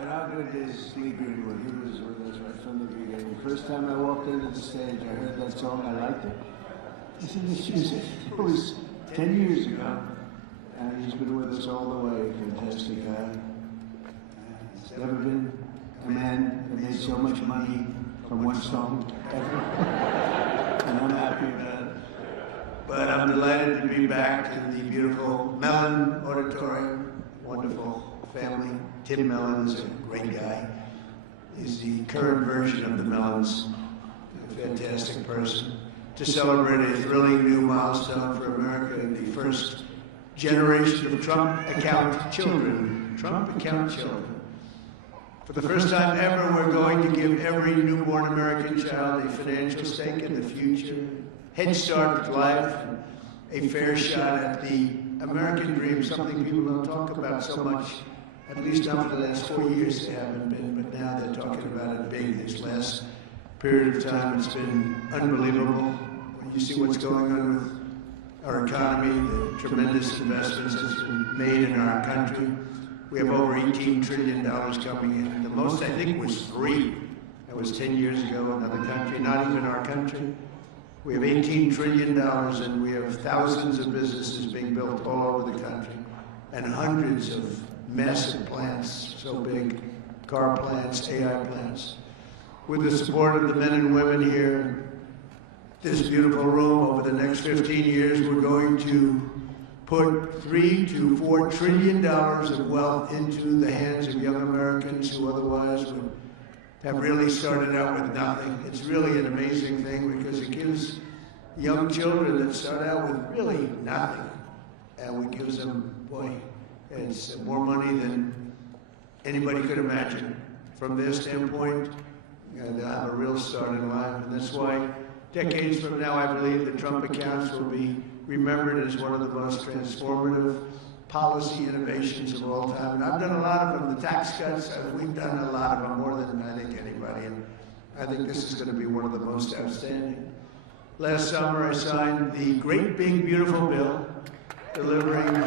But how good is Lee Greenwood? He was with us right from the beginning. First time I walked into the stage, I heard that song, I liked it. I said, excuse me, it was 10 years ago, and he's been with us all the way. Fantastic guy. There's never been a man that made so much money from one song ever. And I'm happy about it. But I'm delighted to be back in the beautiful Mellon Auditorium. Wonderful family. Tim Mellon is a great guy. He's the current version of the Mellons. A fantastic person. To celebrate a thrilling new milestone for America in the first generation of Trump account children. Trump account children. For the first time ever, we're going to give every newborn American child a financial stake in the future, head start with life, and a fair shot at the American dream, something people don't talk about so much, at least not for the last 4 years they haven't been, but now they're talking about it big this last period of time. It's been unbelievable. When you see what's going on with our economy, the tremendous investments that's been made in our country. We have over $18 trillion coming in. The most, I think, was 3. That was 10 years ago, another country, not even our country. We have $18 trillion, and we have thousands of businesses being built all over the country, and hundreds of massive plants, so big, car plants, AI plants. With the support of the men and women here, this beautiful room, over the next 15 years, we're going to put $3 to $4 trillion of wealth into the hands of young Americans who otherwise would have really started out with nothing. It's really an amazing thing because it gives young children that start out with really nothing, and we gives them, boy, it's more money than anybody could imagine. From their standpoint, they'll have a real start in life, and that's why decades from now, I believe the Trump accounts will be remembered as one of the most transformative policy innovations of all time. And I've done a lot of them, the tax cuts, we've done a lot of them, more than I think anybody. And I think this is going to be one of the most outstanding. Last summer, I signed the great big beautiful bill delivering.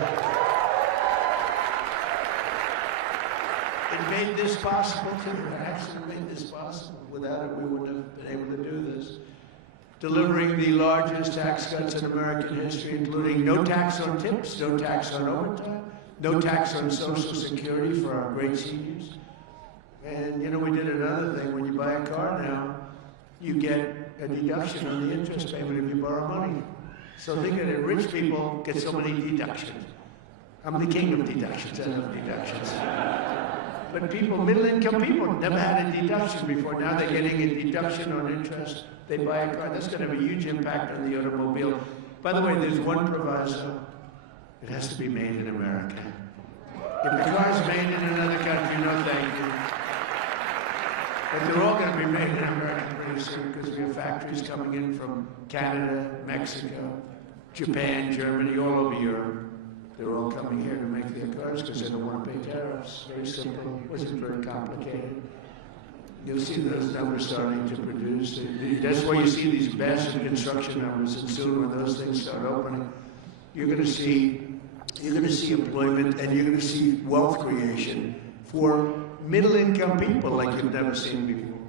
It made this possible too. It actually made this possible. Without it, we wouldn't have been able to do this. Delivering the largest tax cuts in American history, including no tax on tips, no tax on overtime, no tax on Social Security for our great seniors. And you know, we did another thing. When you buy a car now, you get a deduction on the interest payment if you borrow money. So think of it, rich people get so many deductions. I'm the king of deductions, I love deductions. But people, middle-income people, never had a deduction before. Now they're getting a deduction on interest. They buy a car. That's going to have a huge impact on the automobile. By the way, there's one proviso. It has to be made in America. If the car's made in another country, no thank you. But they're all going to be made in America pretty soon because we have factories coming in from Canada, Mexico, Japan, Germany, all over Europe. They're all coming here to make their cars because they don't want to pay tariffs. Very simple. It wasn't very complicated. You'll see those numbers starting to produce. That's why you see these massive construction numbers, and soon when those things start opening, you're going to see employment, and you're going to see wealth creation for middle-income people like you've never seen before.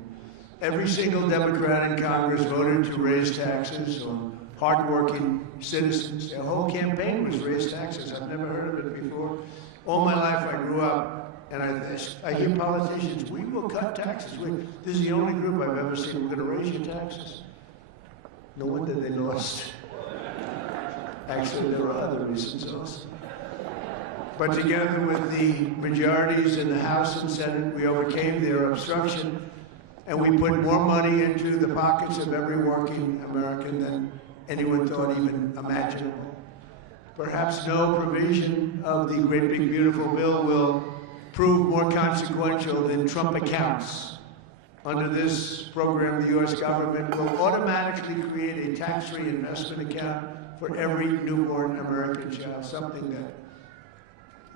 Every single Democrat in Congress voted to raise taxes on hardworking citizens. Their whole campaign was raise taxes. I've never heard of it before. All my life I grew up, and I hear politicians, we will cut taxes. This is the only group I've ever seen, we're going to raise your taxes. No wonder they lost. Actually, there are other reasons also. But together with the majorities in the House and Senate, we overcame their obstruction, and we put more money into the pockets of every working American than anyone thought even imaginable. Perhaps no provision of the great big beautiful bill will prove more consequential than Trump accounts. Under this program, the U.S. government will automatically create a tax-free investment account for every newborn American child, something that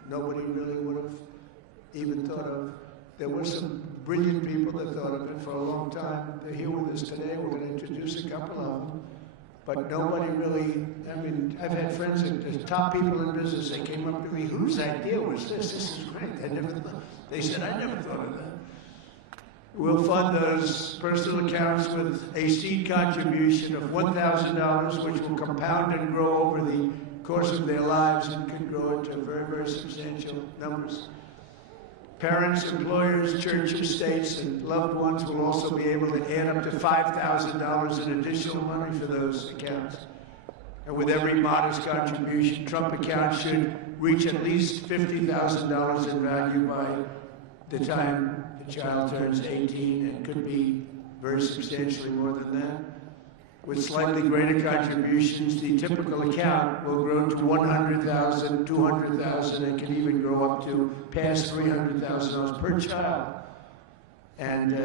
nobody really would have even thought of. There were some brilliant people that thought of it for a long time. They're here with us today. We're going to introduce a couple of them. but nobody really, I mean, I've had friends that the top people in business, they came up to me, whose idea was this? This is great. They said, I never thought of that. We'll fund those personal accounts with a seed contribution of $1,000, which will compound and grow over the course of their lives and can grow into very, very substantial numbers. Parents, employers, churches, states, and loved ones will also be able to add up to $5,000 in additional money for those accounts. And with every modest contribution, Trump accounts should reach at least $50,000 in value by the time the child turns 18, and could be very substantially more than that. With slightly greater contributions, the typical account will grow to $100,000, $200,000, and can even grow up to past $300,000 per child. And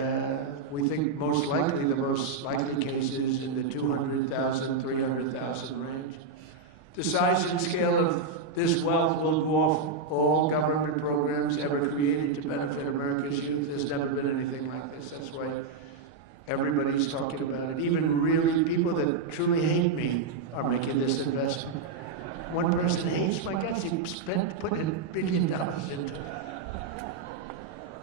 we think most likely, the most likely case is in the $200,000, $300,000 range. The size and scale of this wealth will dwarf all government programs ever created to benefit America's youth. There's never been anything like this. That's why everybody's talking about it. Even really people that truly hate me are making this investment. One person hates my guts. He put $1 billion into it.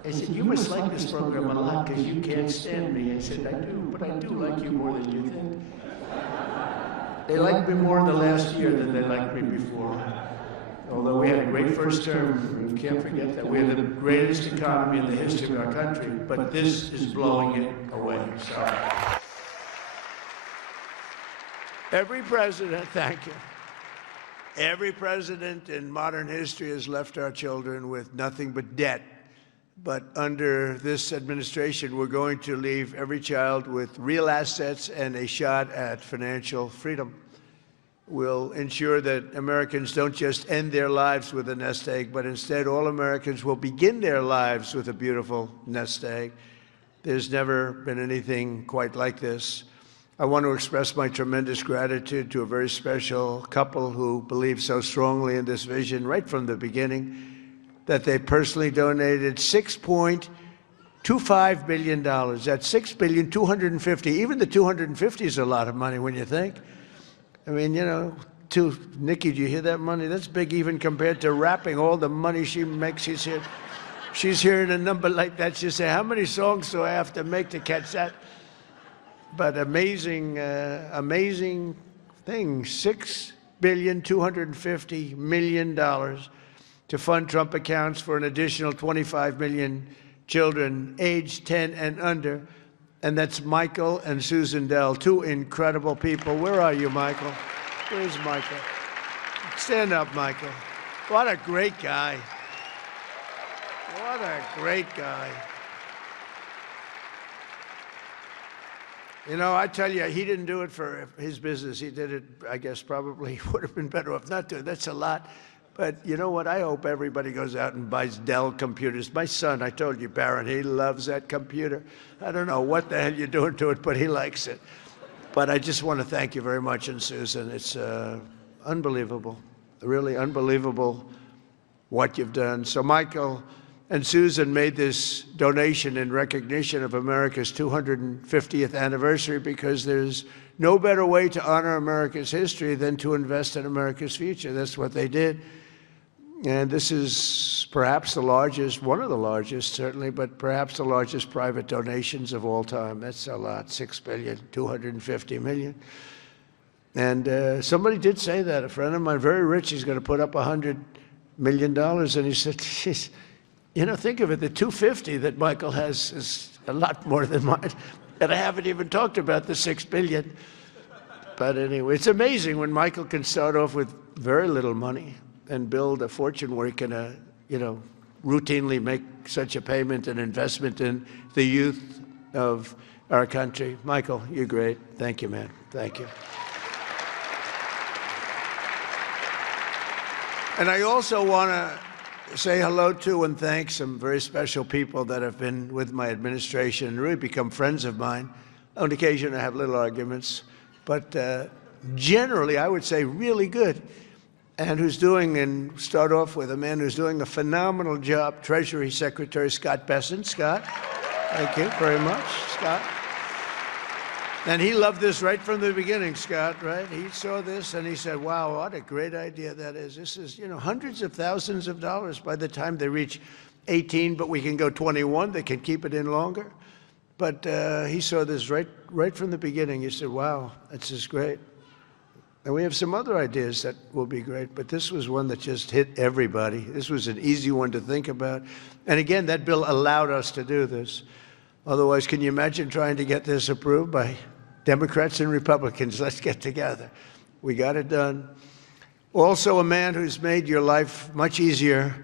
I said, you must like this program a lot because you can't stand me. I said, I do, but I do like you more than you think. They liked me more in the last year than they liked me before. Although we had a great first term, we can't forget that. We had the greatest economy in the history of our country, but this is blowing it away. So, every president, thank you. Every president in modern history has left our children with nothing but debt. But under this administration, we're going to leave every child with real assets and a shot at financial freedom. We'll ensure that Americans don't just end their lives with a nest egg, but instead all Americans will begin their lives with a beautiful nest egg. There's never been anything quite like this. I want to express my tremendous gratitude to a very special couple who believed so strongly in this vision right from the beginning that they personally donated $6.25 billion. That's $6,250,000,000. Even the 250 is a lot of money when you think. I mean, you know, Nicki, do you hear that money? That's big even compared to rapping, all the money she makes. She's hearing a number like that. She'll say, how many songs do I have to make to catch that? But amazing, amazing thing, $6,250,000,000 to fund Trump accounts for an additional 25 million children aged 10 and under. And that's Michael and Susan Dell, two incredible people. Where are you, Michael? Where's Michael? Stand up, Michael. What a great guy. What a great guy. You know, I tell you, he didn't do it for his business. He did it, I guess, probably would have been better off not to. That's a lot. But you know what? I hope everybody goes out and buys Dell computers. My son, I told you, Barron, he loves that computer. I don't know what the hell you're doing to it, but he likes it. But I just want to thank you very much, and Susan. It's unbelievable, really unbelievable what you've done. So Michael and Susan made this donation in recognition of America's 250th anniversary because there's no better way to honor America's history than to invest in America's future. That's what they did. And this is perhaps the largest, one of the largest, certainly, but perhaps the largest private donations of all time. That's a lot, $6,250,000,000. And somebody did say that. A friend of mine, very rich, he's going to put up $100 million. And he said, geez, you know, think of it, the 250 that Michael has is a lot more than mine. And I haven't even talked about the $6 billion. But anyway, it's amazing when Michael can start off with very little money and build a fortune where he can, you know, routinely make such a payment and investment in the youth of our country. Michael, you're great. Thank you, man. Thank you. And I also want to say hello to and thank some very special people that have been with my administration and really become friends of mine. On occasion, I have little arguments, but generally, I would say really good. And who's doing, and start off with a man who's doing a phenomenal job, Treasury Secretary Scott Bessent. Scott, thank you very much, Scott. And he loved this right from the beginning, Scott, right? He saw this and he said, wow, what a great idea that is. This is, you know, hundreds of thousands of dollars by the time they reach 18, but we can go 21. They can keep it in longer. But he saw this right from the beginning. He said, wow, this is great. And we have some other ideas that will be great, but this was one that just hit everybody. This was an easy one to think about. And again, that bill allowed us to do this. Otherwise, can you imagine trying to get this approved by Democrats and Republicans? Let's get together. We got it done. Also, a man who's made your life much easier,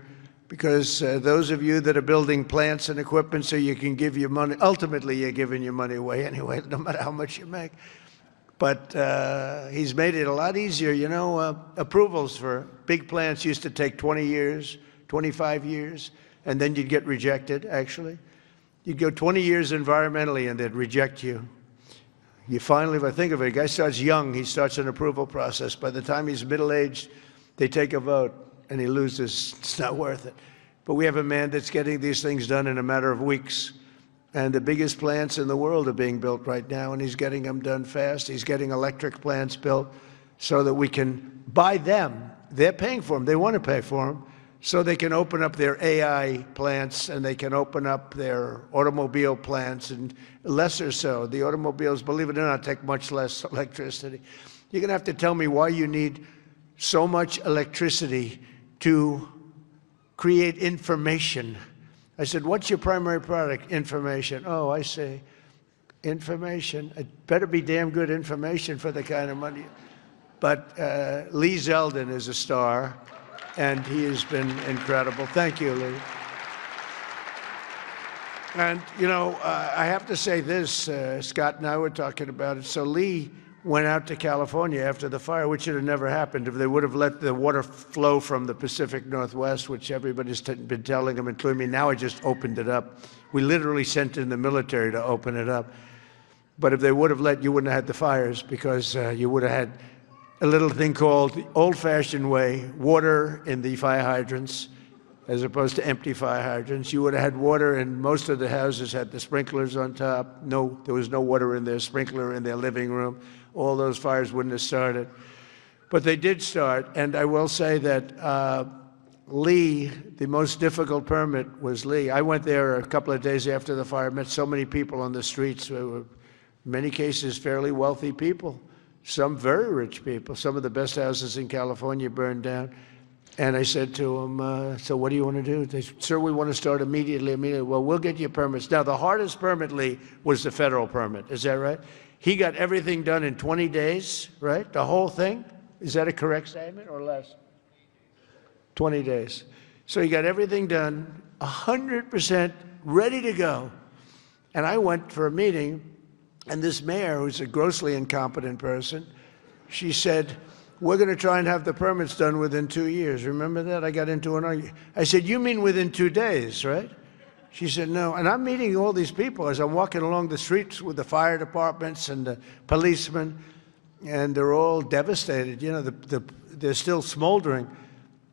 because those of you that are building plants and equipment so you can give your money, ultimately you're giving your money away anyway, no matter how much you make. But he's made it a lot easier. You know, approvals for big plants used to take 20 years, 25 years, and then you'd get rejected, actually. You'd go 20 years environmentally and they'd reject you. You finally, if I think of it, a guy starts young, he starts an approval process. By the time he's middle-aged, they take a vote and he loses. It's not worth it. But we have a man that's getting these things done in a matter of weeks. And the biggest plants in the world are being built right now, and he's getting them done fast. He's getting electric plants built so that we can buy them. They're paying for them. They want to pay for them, so they can open up their AI plants and they can open up their automobile plants, and lesser so. The automobiles, believe it or not, take much less electricity. You're going to have to tell me why you need so much electricity to create information. I said, what's your primary product? Information. Oh, I see. Information. It better be damn good information for the kind of money. But Lee Zeldin is a star, and he has been incredible. Thank you, Lee. And, you know, I have to say this. Scott and I were talking about it. So Lee went out to California after the fire, which would have never happened if they would have let the water flow from the Pacific Northwest, which everybody's been telling them, including me. Now I just opened it up. We literally sent in the military to open it up. But if they would have let, you wouldn't have had the fires, because you would have had a little thing called the old-fashioned way, water in the fire hydrants, as opposed to empty fire hydrants. You would have had water, and most of the houses had the sprinklers on top. No, there was no water in their sprinkler in their living room. All those fires wouldn't have started. But they did start, and I will say that Lee, the most difficult permit was Lee. I went there a couple of days after the fire, met so many people on the streets who were, in many cases, fairly wealthy people, some very rich people. Some of the best houses in California burned down. And I said to them, so what do you want to do? They said, sir, we want to start immediately. Well, we'll get you permits. Now, the hardest permit, Lee, was the federal permit. Is that right? He got everything done in 20 days, right? The whole thing? Is that a correct statement or less? 20 days. So he got everything done, 100% ready to go. And I went for a meeting, and this mayor, who's a grossly incompetent person, she said, we're going to try and have the permits done within 2 years. Remember that? I got into an argument. I said, you mean within 2 days, right? She said, no. And I'm meeting all these people as I'm walking along the streets with the fire departments and the policemen, and they're all devastated. You know, they're still smoldering.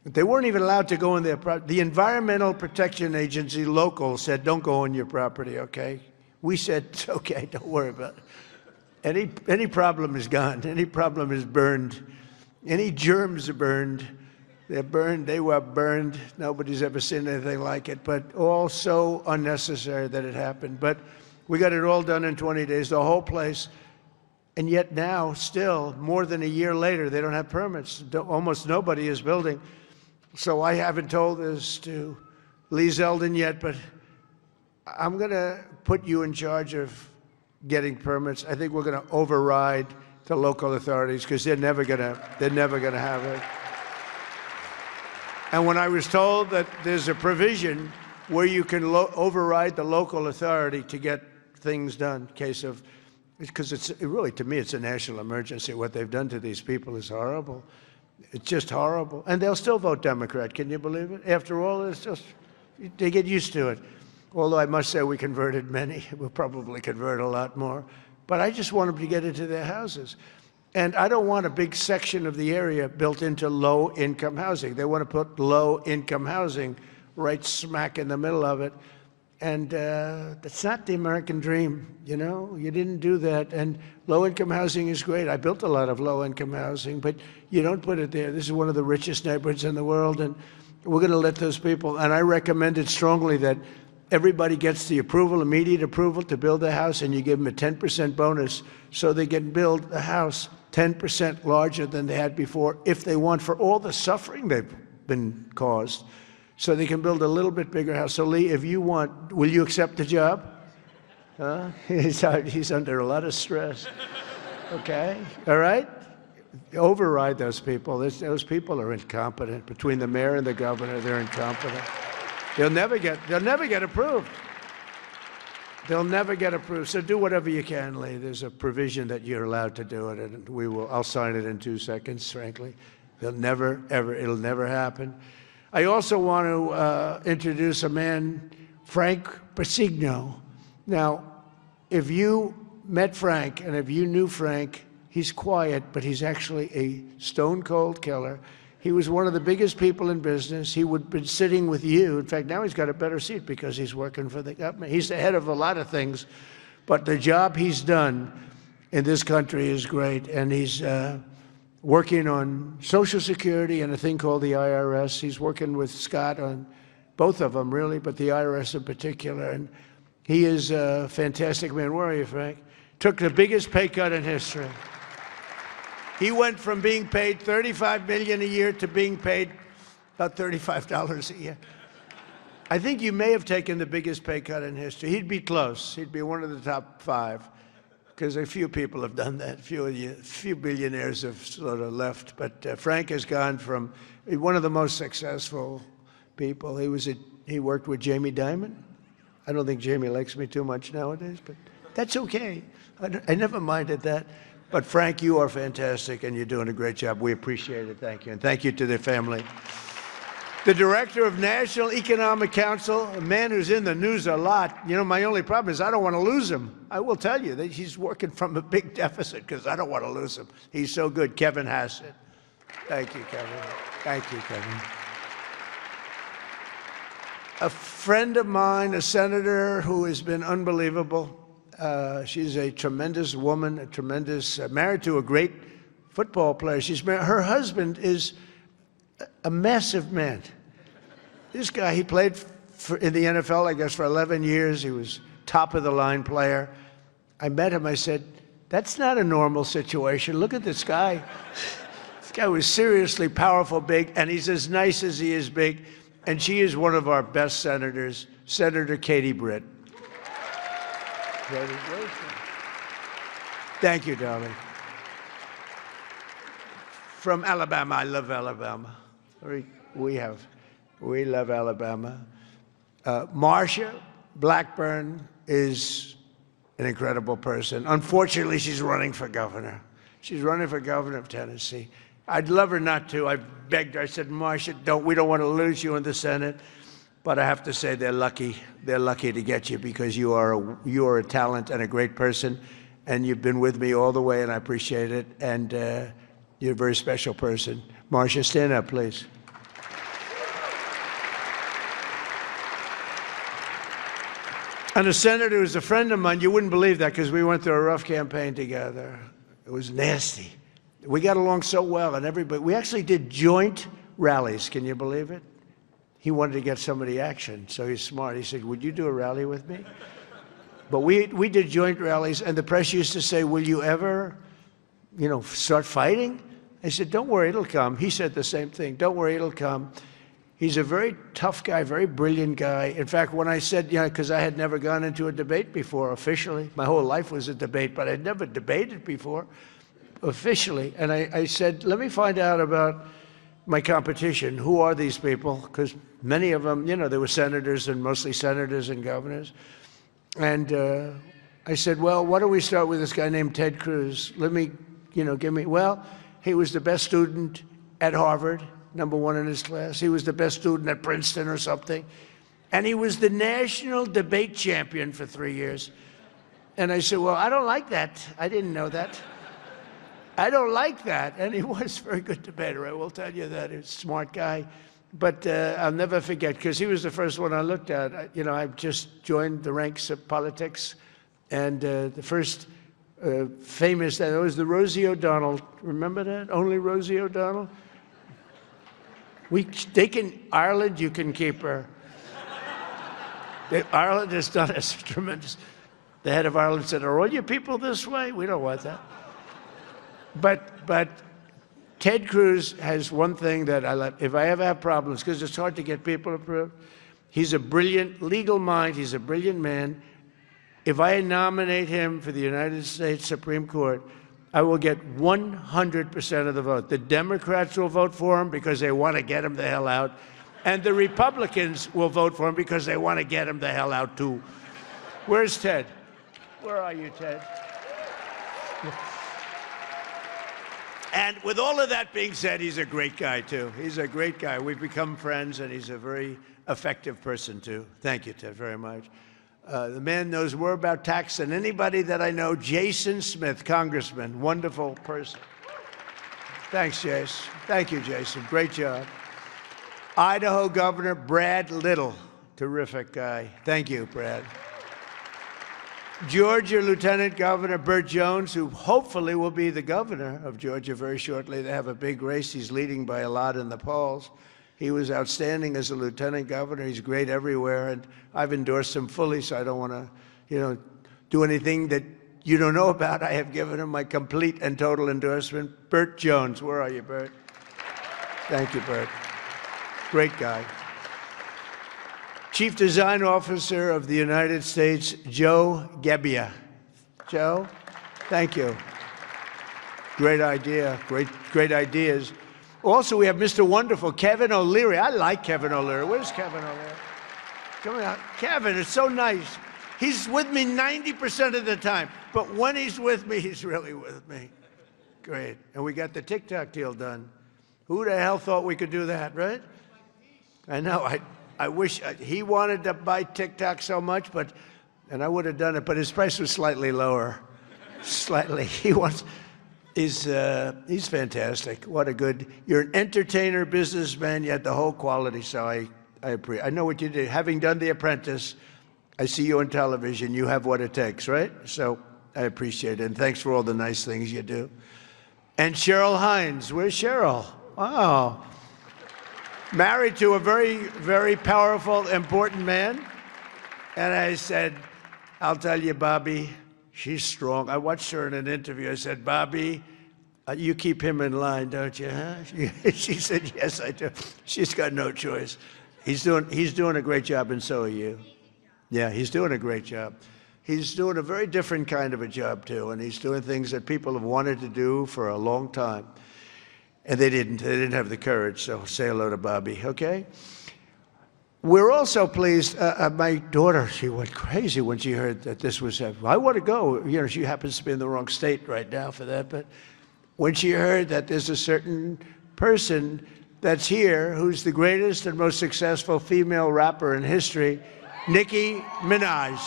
They weren't even allowed to go in their property. The Environmental Protection Agency local said, don't go on your property, okay? We said, it's okay, don't worry about it. Any problem is gone. Any problem is burned. Any germs are burned. They're burned. They were burned. Nobody's ever seen anything like it, but all so unnecessary that it happened. But we got it all done in 20 days, the whole place. And yet now, still, more than a year later, they don't have permits. Almost nobody is building. So I haven't told this to Lee Zeldin yet, but I'm going to put you in charge of getting permits. I think we're going to override the local authorities, because they're never going to have it. And when I was told that there's a provision where you can override the local authority to get things done, because it's really, to me, it's a national emergency. What they've done to these people is horrible. It's just horrible. And they'll still vote Democrat. Can you believe it? After all, it's just, they get used to it. Although I must say we converted many. We'll probably convert a lot more. But I just want them to get into their houses. And I don't want a big section of the area built into low-income housing. They want to put low-income housing right smack in the middle of it. And that's not the American dream, you know? You didn't do that. And low-income housing is great. I built a lot of low-income housing, but you don't put it there. This is one of the richest neighborhoods in the world, and we're going to let those people, and I recommend it strongly that everybody gets the approval, immediate approval to build a house, and you give them a 10% bonus so they can build a house 10% larger than they had before if they want, for all the suffering they've been caused. So they can build a little bit bigger house. So Lee, if you want, will you accept the job? Huh? He's under a lot of stress. Okay, all right? Override those people. Those people are incompetent. Between the mayor and the governor, they're incompetent. They'll never get approved. They'll never get approved. So do whatever you can, Lee. There's a provision that you're allowed to do it, and I'll sign it in 2 seconds, frankly. It'll never happen. I also want to introduce a man, Frank Persigno. Now, if you met Frank and if you knew Frank, he's quiet, but he's actually a stone-cold killer. He was one of the biggest people in business. He would have been sitting with you. In fact, now he's got a better seat because he's working for the government. He's the head of a lot of things, but the job he's done in this country is great, and he's working on Social Security and a thing called the IRS. He's working with Scott on both of them, really, but the IRS in particular. And he is a fantastic man. Where are you, Frank? Took the biggest pay cut in history. He went from being paid $35 million a year to being paid about $35 a year. I think you may have taken the biggest pay cut in history. He'd be close. He'd be one of the top 5. Because a few people have done that. A few billionaires have sort of left. But Frank has gone from one of the most successful people. He worked with Jamie Dimon. I don't think Jamie likes me too much nowadays, but that's okay. I never minded that. But Frank, you are fantastic, and you're doing a great job. We appreciate it. Thank you. And thank you to the family. The director of National Economic Council, a man who's in the news a lot. You know, my only problem is I don't want to lose him. I will tell you that he's working from a big deficit because I don't want to lose him. He's so good. Kevin Hassett. Thank you, Kevin. Thank you, Kevin. A friend of mine, a senator who has been unbelievable. She's a tremendous woman, married to a great football player. Her husband is a massive man. This guy, he played in the NFL, I guess, for 11 years. He was top-of-the-line player. I met him. I said, that's not a normal situation. Look at this guy. This guy was seriously powerful, big, and he's as nice as he is big. And she is one of our best senators, Senator Katie Britt. Thank you, darling. From Alabama. I love Alabama. We love Alabama. Marsha Blackburn is an incredible person. Unfortunately, she's running for governor. She's running for governor of Tennessee. I'd love her not to. I begged her. I said, Marsha, we don't want to lose you in the Senate. But I have to say they're lucky. They're lucky to get you because you are a talent and a great person, and you've been with me all the way, and I appreciate it. And you're a very special person. Marsha, stand up, please. And a senator who's a friend of mine, you wouldn't believe that because we went through a rough campaign together. It was nasty. We got along so well, and we actually did joint rallies. Can you believe it? He wanted to get somebody action, so he's smart. He said, would you do a rally with me? But we did joint rallies, and the press used to say, will you ever, start fighting? I said, don't worry, it'll come. He said the same thing. Don't worry, it'll come. He's a very tough guy, very brilliant guy. In fact, when I said, because I had never gone into a debate before officially. My whole life was a debate, but I'd never debated before officially. And I said, let me find out about my competition. Who are these people? Because many of them, they were senators and mostly senators and governors. And I said, well, why don't we start with this guy named Ted Cruz? Let me, well, he was the best student at Harvard, #1 in his class. He was the best student at Princeton or something. And he was the national debate champion for 3 years. And I said, well, I don't like that. I didn't know that. I don't like that. And he was a very good debater, I will tell you that. He's a smart guy. But I'll never forget, because he was the first one I looked at. I've just joined the ranks of politics, and the first famous, that was the Rosie O'Donnell. Remember that? Only Rosie O'Donnell? Ireland, you can keep her. Ireland has done us tremendous. The head of Ireland said, "Are all your people this way? We don't want that." But Ted Cruz has one thing that I like. If I ever have problems, because it's hard to get people approved, he's a brilliant legal mind. He's a brilliant man. If I nominate him for the United States Supreme Court, I will get 100% of the vote. The Democrats will vote for him because they want to get him the hell out. And the Republicans will vote for him because they want to get him the hell out, too. Where's Ted? Where are you, Ted? And with all of that being said, he's a great guy, too. He's a great guy. We've become friends, and he's a very effective person, too. Thank you, Ted, very much. The man knows more about tax than anybody that I know. Jason Smith, Congressman, wonderful person. Thanks, Jason. Thank you, Jason. Great job. Idaho Governor Brad Little, terrific guy. Thank you, Brad. Georgia Lieutenant Governor Burt Jones, who hopefully will be the governor of Georgia very shortly. They have a big race. He's leading by a lot in the polls. He was outstanding as a lieutenant governor. He's great everywhere, and I've endorsed him fully, so I don't want to, do anything that you don't know about. I have given him my complete and total endorsement. Burt Jones, where are you, Burt? Thank you, Burt. Great guy. Chief Design Officer of the United States, Joe Gebbia. Joe, thank you. Great idea, great ideas. Also, we have Mr. Wonderful, Kevin O'Leary. I like Kevin O'Leary. Where's Kevin O'Leary? Come on, Kevin, it's so nice. He's with me 90% of the time, but when he's with me, he's really with me. Great. And we got the TikTok deal done. Who the hell thought we could do that, right? I know. I wish he wanted to buy TikTok so much, and I would have done it, but his price was slightly lower. Slightly. He's fantastic. What a good, you're an entertainer, businessman, you had the whole quality, so I appreciate. I know what you did. Having done The Apprentice, I see you on television. You have what it takes, right? So I appreciate it, and thanks for all the nice things you do. And Cheryl Hines. Where's Cheryl? Wow. Married to a very, very powerful, important man. And I said, I'll tell you, Bobby, she's strong. I watched her in an interview. I said, Bobby, you keep him in line, don't you, huh? She said, yes, I do. She's got no choice. He's doing a great job, and so are you. Yeah, he's doing a great job. He's doing a very different kind of a job, too, and he's doing things that people have wanted to do for a long time. And they didn't have the courage, so say hello to Bobby, okay? We're also pleased, my daughter, she went crazy when she heard that this was happening. I want to go. She happens to be in the wrong state right now for that, but when she heard that there's a certain person that's here who's the greatest and most successful female rapper in history, Nicki Minaj.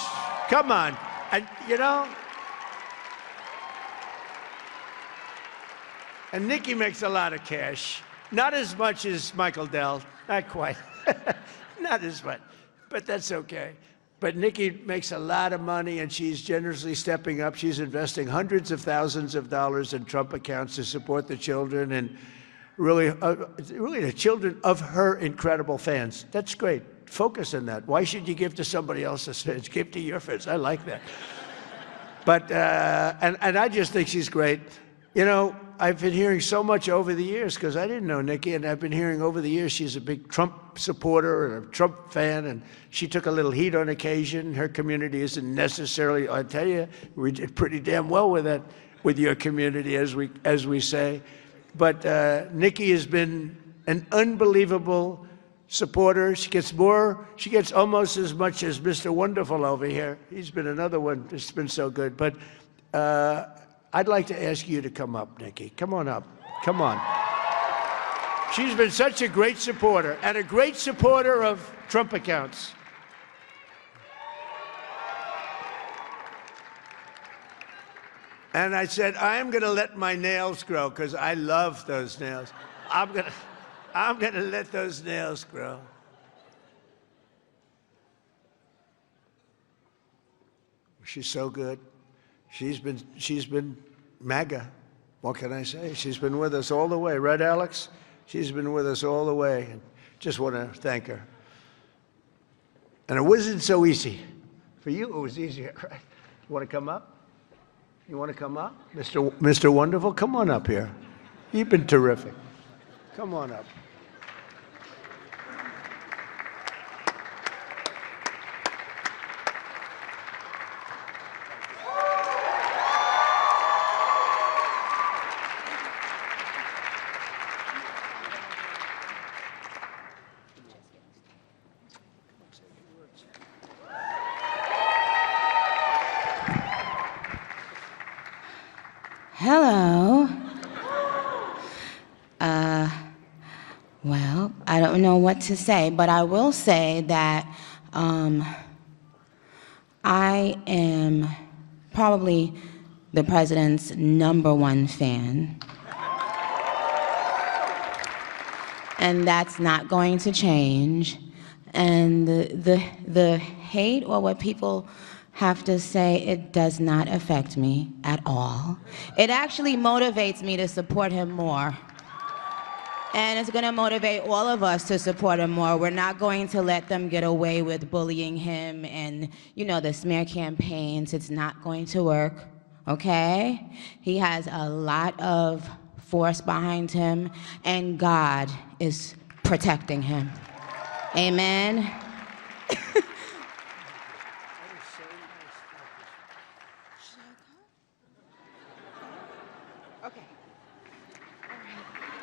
Come on. And, and Nicki makes a lot of cash. Not as much as Michael Dell. Not quite. Not as much. But that's okay. But Nicki makes a lot of money, and she's generously stepping up. She's investing hundreds of thousands of dollars in Trump accounts to support the children and really the children of her incredible fans. That's great. Focus on that. Why should you give to somebody else's fans? Give to your fans. I like that. But, and I just think she's great. I've been hearing so much over the years, because I didn't know Nicki, and I've been hearing over the years she's a big Trump supporter and a Trump fan, and she took a little heat on occasion. Her community isn't necessarily, I tell you, we did pretty damn well with that, with your community, as we say. But Nicki has been an unbelievable supporter. She gets almost as much as Mr. Wonderful over here. He's been another one that's been so good. But I'd like to ask you to come up, Nicki. Come on up. Come on. She's been such a great supporter, and a great supporter of Trump accounts. And I said, I'm going to let my nails grow, because I love those nails. I'm I'm going to let those nails grow. She's so good. She's been MAGA. What can I say? She's been with us all the way. Right, Alex? She's been with us all the way. And just want to thank her. And it wasn't so easy. For you, it was easier, right? You want to come up? You want to come up? Mr. Wonderful, come on up here. You've been terrific. Come on up. Hello. Well, I don't know what to say, but I will say that I am probably the president's #1 fan. And that's not going to change. And the hate or what people have to say, it does not affect me at all. It actually motivates me to support him more. And it's gonna motivate all of us to support him more. We're not going to let them get away with bullying him and, you know, the smear campaigns. It's not going to work, okay? He has a lot of force behind him, and God is protecting him. Amen.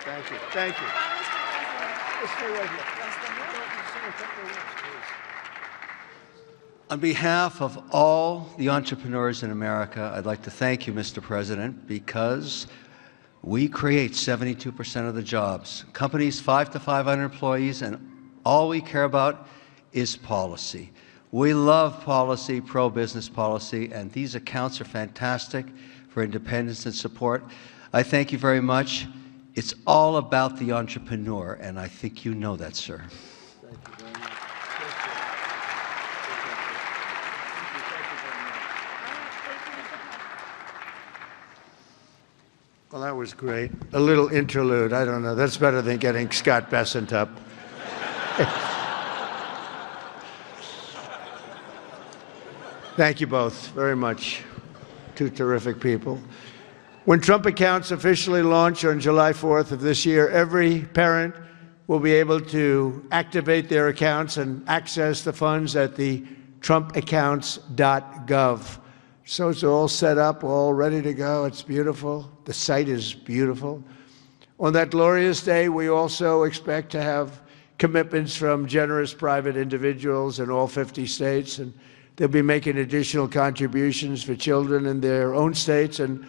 Thank you. Thank you. Let's stay right here. On behalf of all the entrepreneurs in America, I'd like to thank you, Mr. President, because we create 72% of the jobs. Companies 5 to 500 employees, and all we care about is policy. We love policy, pro-business policy, and these accounts are fantastic for independence and support. I thank you very much. It's all about the entrepreneur, and I think you know that, sir. Thank you very much. Well, that was great. A little interlude. I don't know. That's better than getting Scott Bessent up. Thank you both very much. Two terrific people. When Trump accounts officially launch on July 4th of this year, every parent will be able to activate their accounts and access the funds at the trumpaccounts.gov. So it's all set up, all ready to go. It's beautiful. The site is beautiful. On that glorious day, we also expect to have commitments from generous private individuals in all 50 states, and they'll be making additional contributions for children in their own states. And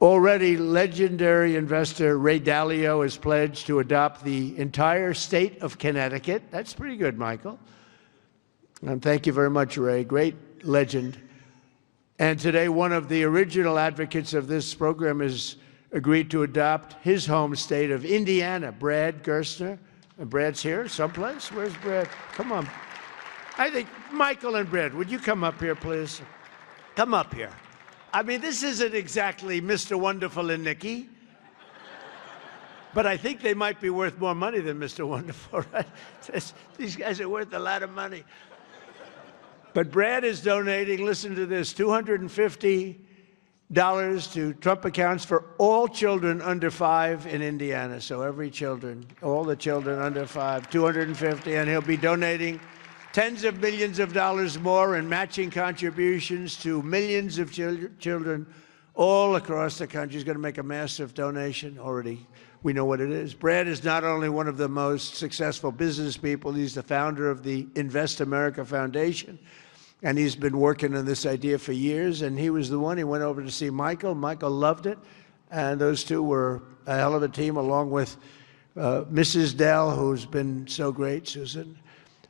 already, legendary investor Ray Dalio has pledged to adopt the entire state of Connecticut. That's pretty good, Michael. And thank you very much, Ray. Great legend. And today, one of the original advocates of this program has agreed to adopt his home state of Indiana, Brad Gerstner. And Brad's here someplace? Where's Brad? Come on. I think Michael and Brad, would you come up here, please? Come up here. I mean, this isn't exactly Mr. Wonderful and Nicki, but I think they might be worth more money than Mr. Wonderful, right? These guys are worth a lot of money. But Brad is donating, listen to this, $250 to Trump accounts for all children under 5 in Indiana. So every children, all the children under 5, $250, and he'll be donating tens of millions of dollars more in matching contributions to millions of children all across the country. He's going to make a massive donation already. We know what it is. Brad is not only one of the most successful business people, he's the founder of the Invest America Foundation, and he's been working on this idea for years, and he was the one. He went over to see Michael. Michael loved it, and those two were a hell of a team, along with Mrs. Dell, who's been so great, Susan.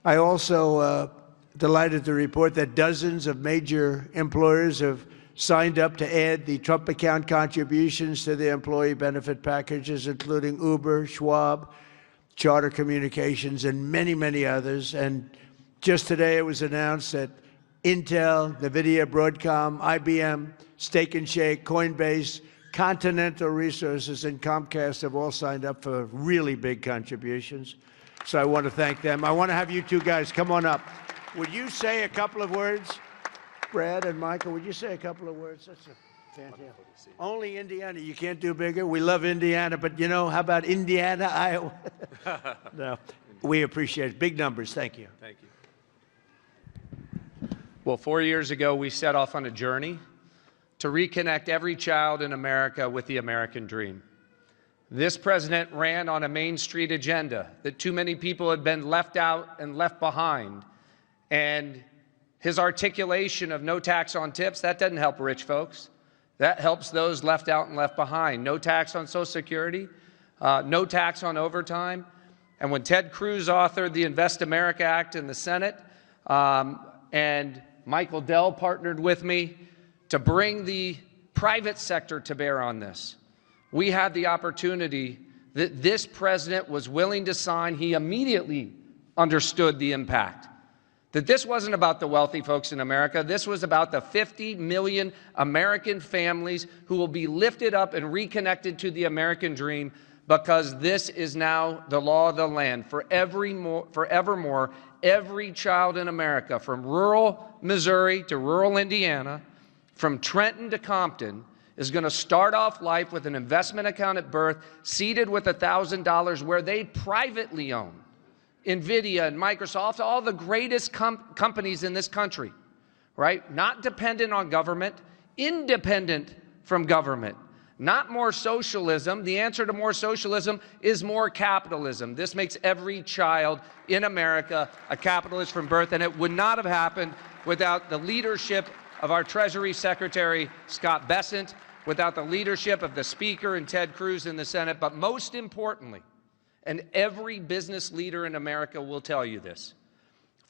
I also delighted to report that dozens of major employers have signed up to add the Trump account contributions to their employee benefit packages, including Uber, Schwab, Charter Communications, and many, many others. And just today it was announced that Intel, NVIDIA, Broadcom, IBM, Steak and Shake, Coinbase, Continental Resources, and Comcast have all signed up for really big contributions. So I want to thank them. I want to have you two guys come on up. Would you say a couple of words? Brad and Michael, would you say a couple of words? That's a fantastic. Only Indiana. You can't do bigger. We love Indiana, but you know, how about Indiana, Iowa? No, we appreciate it. Big numbers. Thank you. Thank you. Well, 4 years ago, we set off on a journey to reconnect every child in America with the American dream. This president ran on a Main Street agenda that too many people had been left out and left behind. And his articulation of no tax on tips, that doesn't help rich folks. That helps those left out and left behind. No tax on Social Security, no tax on overtime. And when Ted Cruz authored the Invest America Act in the Senate, and Michael Dell partnered with me to bring the private sector to bear on this, we had the opportunity that this president was willing to sign. He immediately understood the impact. That this wasn't about the wealthy folks in America. This was about the 50 million American families who will be lifted up and reconnected to the American dream, because this is now the law of the land. Forevermore, every child in America, from rural Missouri to rural Indiana, from Trenton to Compton, is going to start off life with an investment account at birth, seeded with $1,000, where they privately own NVIDIA and Microsoft, all the greatest companies in this country, right? Not dependent on government, independent from government. Not more socialism. The answer to more socialism is more capitalism. This makes every child in America a capitalist from birth, and it would not have happened without the leadership of our Treasury Secretary, Scott Bessent, without the leadership of the Speaker and Ted Cruz in the Senate, but most importantly, and every business leader in America will tell you this,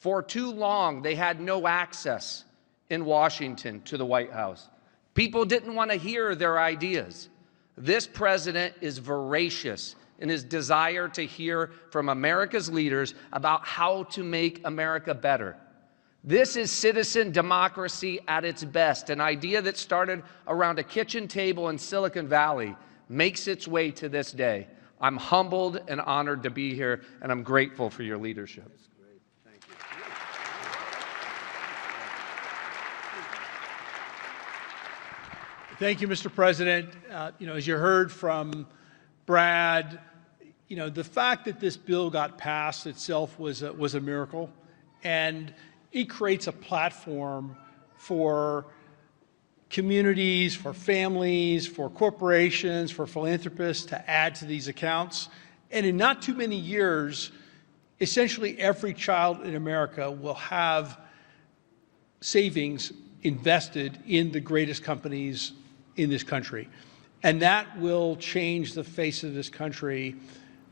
for too long they had no access in Washington to the White House. People didn't want to hear their ideas. This president is voracious in his desire to hear from America's leaders about how to make America better. This is citizen democracy at its best. An idea that started around a kitchen table in Silicon Valley makes its way to this day. I'm humbled and honored to be here, and I'm grateful for your leadership. That's great. Thank you. Thank you, Mr. President. As you heard from Brad, the fact that this bill got passed itself was a miracle, and it creates a platform for communities, for families, for corporations, for philanthropists to add to these accounts. And in not too many years, essentially every child in America will have savings invested in the greatest companies in this country. And that will change the face of this country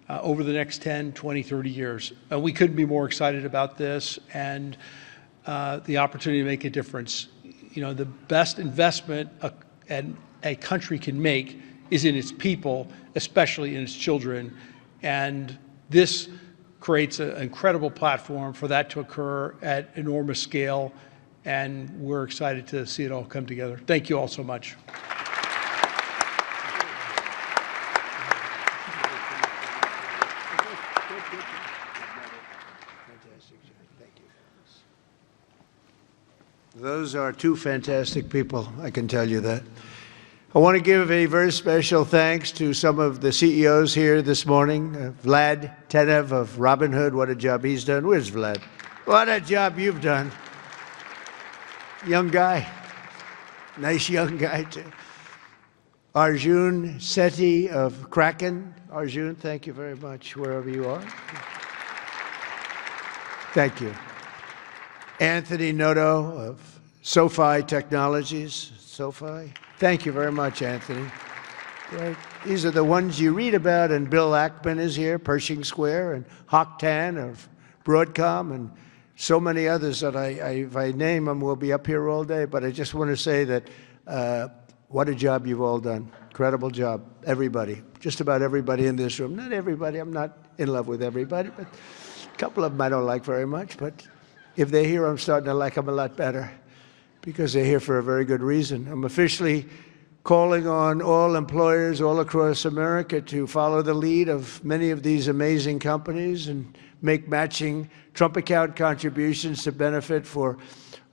over the next 10, 20, 30 years. And we couldn't be more excited about this and the opportunity to make a difference. The best investment a country can make is in its people, especially in its children. And this creates an incredible platform for that to occur at enormous scale. And we're excited to see it all come together. Thank you all so much. Those are two fantastic people, I can tell you that. I want to give a very special thanks to some of the CEOs here this morning. Vlad Tenev of Robinhood, what a job he's done. Where's Vlad? What a job you've done. Young guy. Nice young guy, too. Arjun Sethi of Kraken. Arjun, thank you very much, wherever you are. Thank you. Anthony Noto of SoFi Technologies. SoFi. Thank you very much, Anthony. Right. These are the ones you read about, and Bill Ackman is here, Pershing Square, and Hock Tan of Broadcom, and so many others that if I name them, we'll be up here all day. But I just want to say that what a job you've all done. Incredible job, everybody. Just about everybody in this room. Not everybody, I'm not in love with everybody, but a couple of them I don't like very much. But if they're here, I'm starting to like them a lot better because they're here for a very good reason. I'm officially calling on all employers all across America to follow the lead of many of these amazing companies and make matching Trump account contributions to benefit for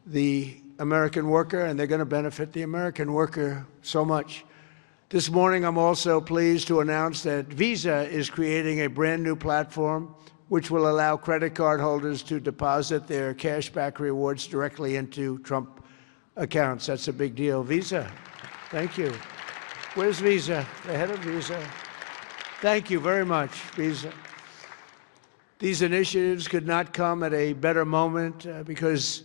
the American worker, and they're going to benefit the American worker so much. This morning, I'm also pleased to announce that Visa is creating a brand new platform which will allow credit card holders to deposit their cashback rewards directly into Trump accounts. That's a big deal. Visa, thank you. Where's Visa? The head of Visa. Thank you very much, Visa. These initiatives could not come at a better moment because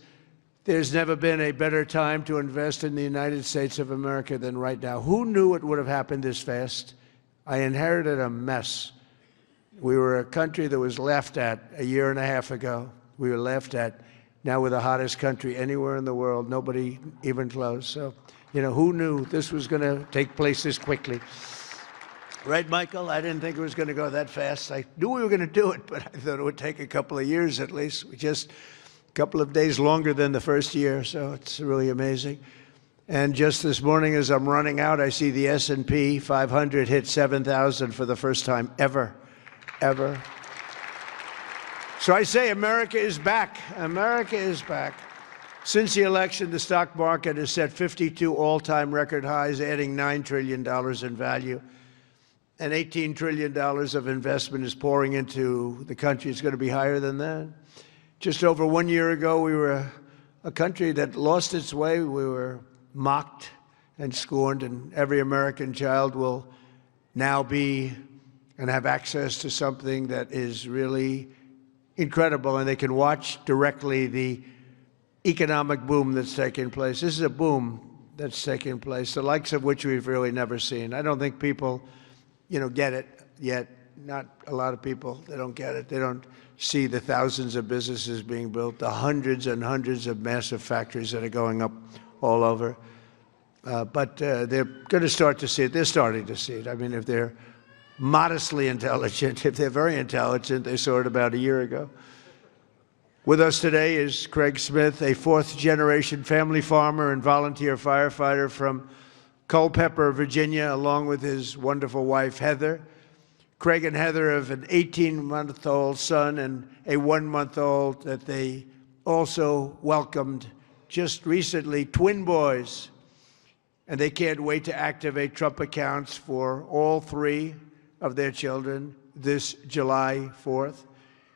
there's never been a better time to invest in the United States of America than right now. Who knew it would have happened this fast? I inherited a mess. We were a country that was laughed at a year and a half ago. We were laughed at. Now we're the hottest country anywhere in the world, nobody even close. So, you know, who knew this was going to take place this quickly? Right, Michael? I didn't think it was going to go that fast. I knew we were going to do it, but I thought it would take a couple of years at least. We just a couple of days longer than the first year, so it's really amazing. And just this morning as I'm running out, I see the S&P 500 hit 7,000 for the first time ever. So I say America is back. America is back. Since the election, the stock market has set 52 all-time record highs, adding $9 trillion in value. And $18 trillion of investment is pouring into the country. It's going to be higher than that. Just over 1 year ago, we were a country that lost its way. We were mocked and scorned, and every American child will now be and have access to something that is really incredible, and they can watch directly the economic boom that's taking place. This is a boom that's taking place, the likes of which we've really never seen. I don't think people, get it yet. Not a lot of people. They don't get it. They don't see the thousands of businesses being built, the hundreds and hundreds of massive factories that are going up all over. But they're going to start to see it. They're starting to see it. I mean, if they're modestly intelligent, if they're very intelligent, they saw it about a year ago. With us today is Craig Smith, a fourth-generation family farmer and volunteer firefighter from Culpeper, Virginia, along with his wonderful wife, Heather. Craig and Heather have an 18-month-old son and a 1-month-old that they also welcomed just recently, twin boys. And they can't wait to activate Trump accounts for all 3 of their children this July 4th.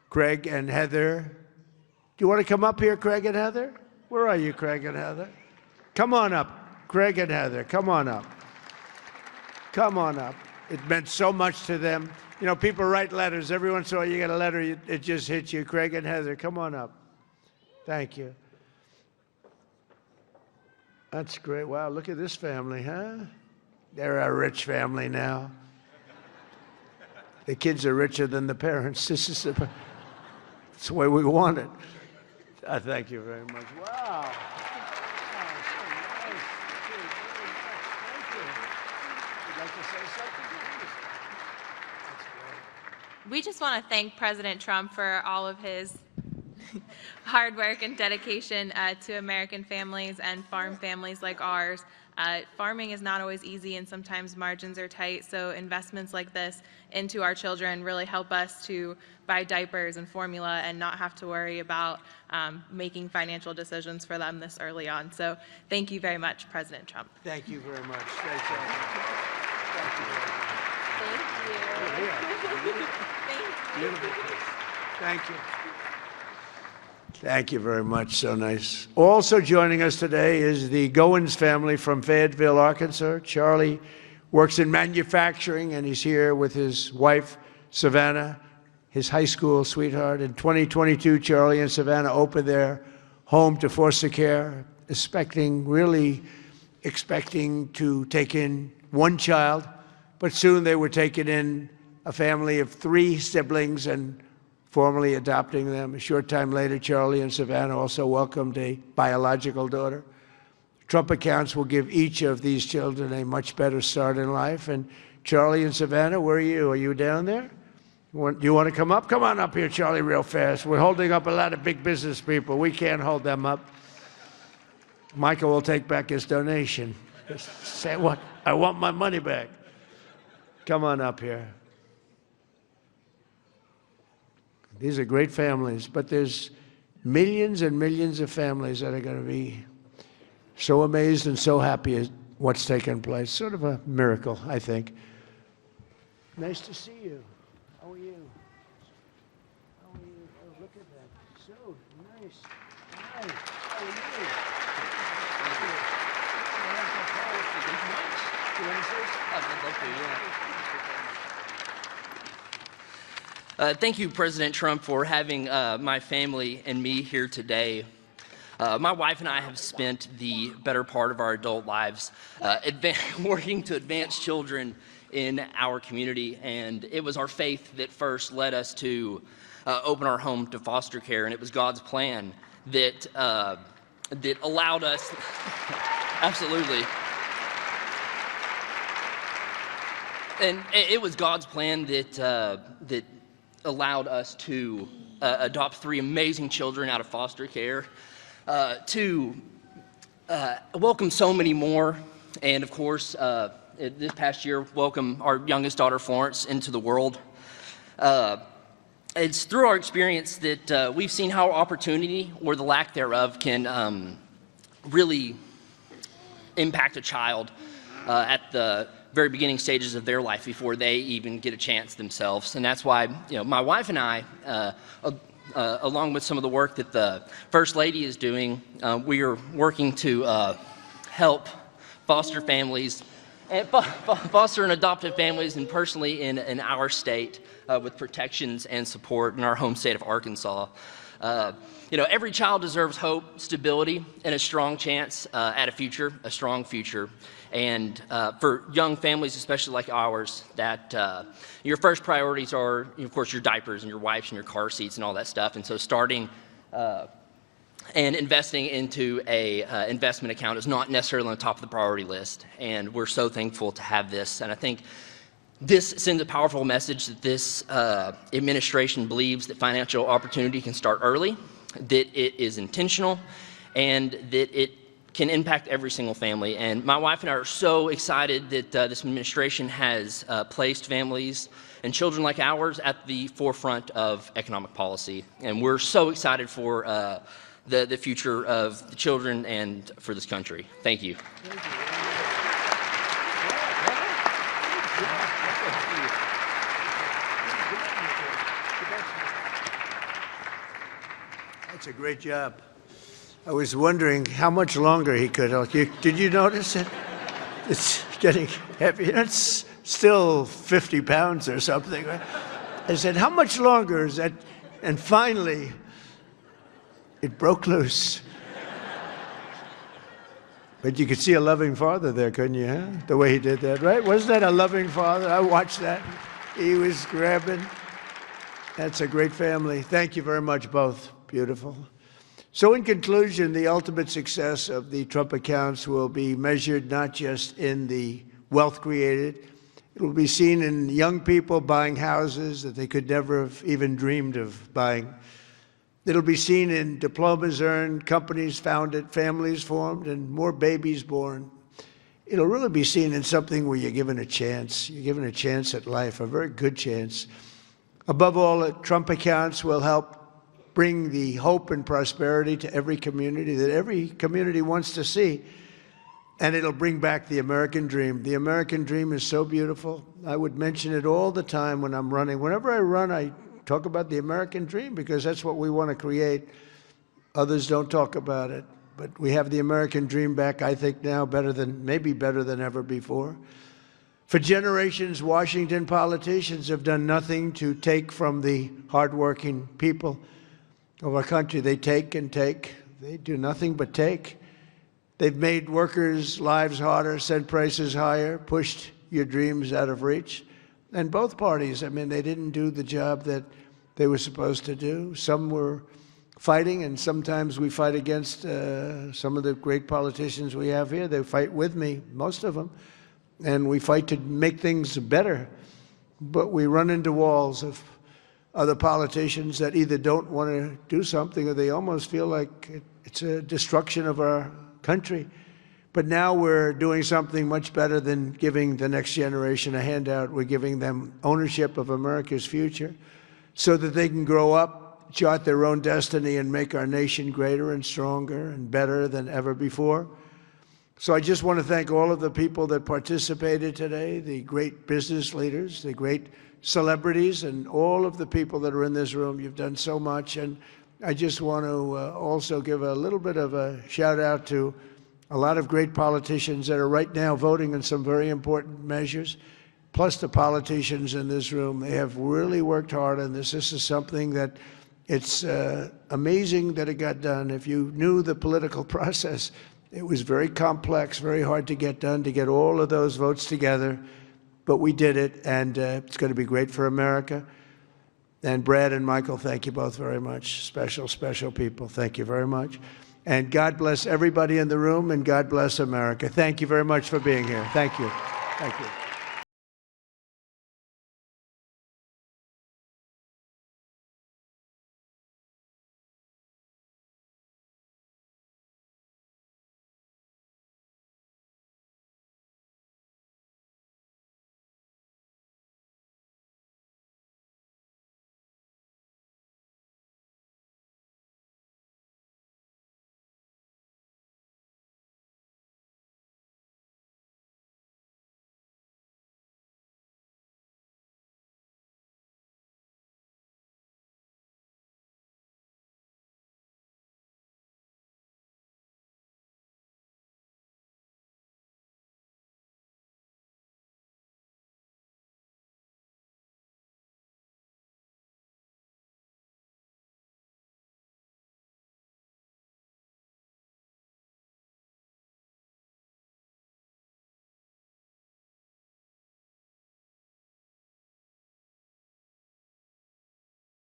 Craig and Heather, do you want to come up here, Craig and Heather? Where are you, Craig and Heather? Come on up, Craig and Heather, come on up. Come on up. It meant so much to them. You know, people write letters. Every once in a while you get a letter, it just hits you. Craig and Heather, come on up. Thank you. That's great. Wow, look at this family, huh? They're a rich family now. The kids are richer than the parents. This is that's the way we want it. Thank you very much. Wow. We just want to thank President Trump for all of his hard work and dedication to American families and farm families like ours. Farming is not always easy, and sometimes margins are tight, so investments like this into our children really help us to buy diapers and formula and not have to worry about making financial decisions for them this early on. So thank you very much, President Trump. Thank you very much. Great job. Thank you very much. Thank you. Beautiful. Thank you. Thank you very much. So nice. Also joining us today is the Goins family from Fayetteville, Arkansas. Charlie works in manufacturing, and he's here with his wife, Savannah, his high school sweetheart. In 2022, Charlie and Savannah opened their home to foster care, really expecting to take in 1 child, but soon they were taking in a family of 3 siblings and formally adopting them. A short time later, Charlie and Savannah also welcomed a biological daughter. Trump accounts will give each of these children a much better start in life. And Charlie and Savannah, where are you? Are you down there? Do you want to come up? Come on up here, Charlie, real fast. We're holding up a lot of big business people. We can't hold them up. Michael will take back his donation. Say what? I want my money back. Come on up here. These are great families, but there's millions and millions of families that are going to be so amazed and so happy at what's taken place. Sort of a miracle, I think. Nice to see you. How are you? How are you? Oh, look at that. So nice. Hi. How are you? You want to say something? Thank you, President Trump, for having my family and me here today. My wife and I have spent the better part of our adult lives working to advance children in our community, and it was our faith that first led us to open our home to foster care, and it was God's plan that that allowed us. Absolutely. And it was God's plan that allowed us to adopt 3 amazing children out of foster care, to welcome so many more, and of course, this past year, welcome our youngest daughter, Florence, into the world. It's through our experience that we've seen how opportunity, or the lack thereof, can really impact a child at the very beginning stages of their life before they even get a chance themselves. And that's why, my wife and I, along with some of the work that the First Lady is doing, we are working to help foster families, and foster and adoptive families, and personally in our state with protections and support in our home state of Arkansas. Every child deserves hope, stability, and a strong chance at a future, a strong future. And for young families, especially like ours, that your first priorities are, of course, your diapers and your wipes and your car seats and all that stuff. And so starting and investing into a investment account is not necessarily on the top of the priority list. And we're so thankful to have this. And I think this sends a powerful message that this administration believes that financial opportunity can start early, that it is intentional, and that it can impact every single family. And my wife and I are so excited that this administration has placed families and children like ours at the forefront of economic policy. And we're so excited for the future of the children and for this country. Thank you. That's a great job. I was wondering how much longer he could. Did you notice it? It's getting heavy. It's still 50 pounds or something, right? I said, how much longer is that? And finally, it broke loose. But you could see a loving father there, couldn't you, huh? The way he did that, right? Wasn't that a loving father? I watched that. He was grabbing. That's a great family. Thank you very much, both. Beautiful. So in conclusion, the ultimate success of the Trump accounts will be measured not just in the wealth created. It will be seen in young people buying houses that they could never have even dreamed of buying. It'll be seen in diplomas earned, companies founded, families formed, and more babies born. It'll really be seen in something where you're given a chance. You're given a chance at life, a very good chance. Above all, the Trump accounts will help bring the hope and prosperity to every community that every community wants to see. And it'll bring back the American dream. The American dream is so beautiful. I would mention it all the time when I'm running. Whenever I run, I talk about the American dream because that's what we want to create. Others don't talk about it. But we have the American dream back, I think now, maybe better than ever before. For generations, Washington politicians have done nothing to take from the hardworking people of our country. They take and take. They do nothing but take. They've made workers' lives harder, sent prices higher, pushed your dreams out of reach. And both parties, they didn't do the job that they were supposed to do. Some were fighting, and sometimes we fight against some of the great politicians we have here. They fight with me, most of them, and we fight to make things better. But we run into walls of other politicians that either don't want to do something or they almost feel like it's a destruction of our country. But now we're doing something much better than giving the next generation a handout. We're giving them ownership of America's future so that they can grow up, chart their own destiny, and make our nation greater and stronger and better than ever before. So I just want to thank all of the people that participated today, the great business leaders, the great celebrities, and all of the people that are in this room. You've done so much. And I just want to also give a little bit of a shout out to a lot of great politicians that are right now voting on some very important measures, plus the politicians in this room. They have really worked hard on this. This is something that it's amazing that it got done. If you knew the political process, it was very complex, very hard to get done, to get all of those votes together. But we did it, and it's going to be great for America. And Brad and Michael, thank you both very much. Special, special people. Thank you very much. And God bless everybody in the room, and God bless America. Thank you very much for being here. Thank you. Thank you.